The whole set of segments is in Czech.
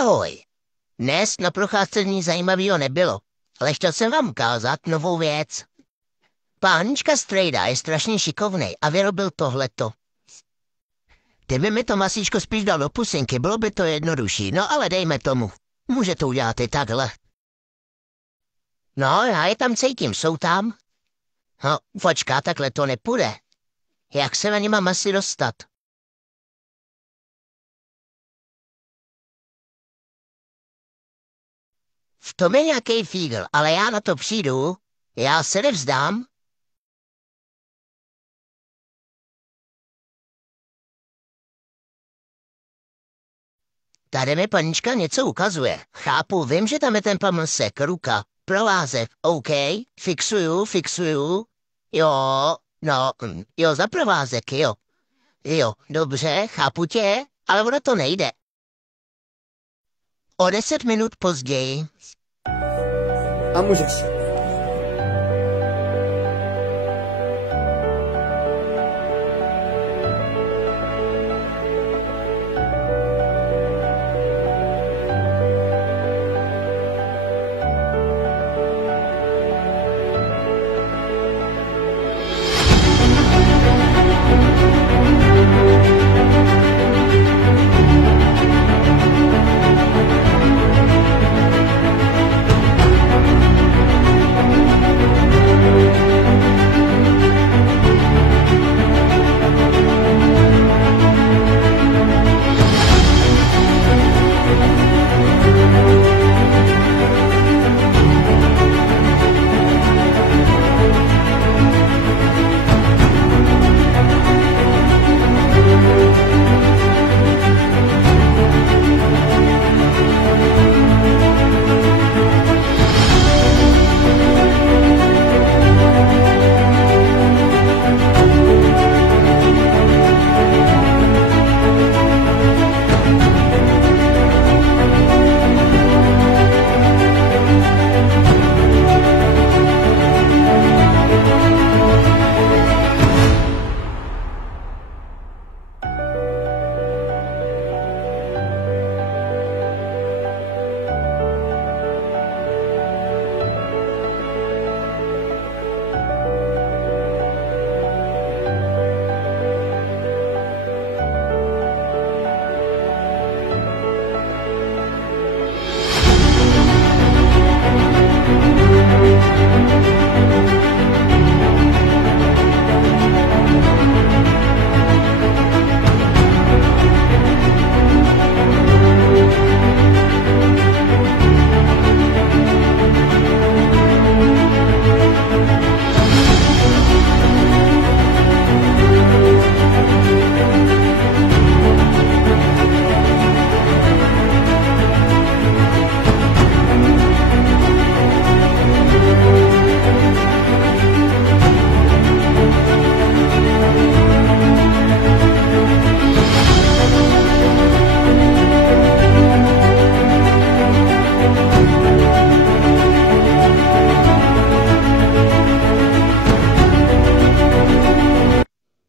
Ahoj. Dnes na procházce nic zajímavého nebylo, ale chtěl jsem vám ukázat novou věc. Pánička Strejda je strašně šikovnej a vyrobil tohleto. Kdyby mi to masíčko spíš dal do pusinky, bylo by to jednodušší, no ale dejme tomu. Může to udělat i takhle. No, já je tam cítím, jsou tam. No, počká, takhle to nepůjde. Jak se na ně mám asi dostat? V tom je nějaký fígl, ale já na to přijdu. Já se nevzdám. Tady mi panička něco ukazuje. Chápu, vím, že tam je ten pamlsek, ruka, provázek, OK, fixuju. Jo, no, jo, za provázek, jo. Jo, dobře, chápu tě, ale ono to nejde. O 10 minut později. A můžeš.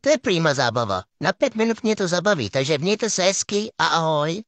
To je prýma zábava. Na 5 minut mě to zabaví, takže mějte se hezky a ahoj.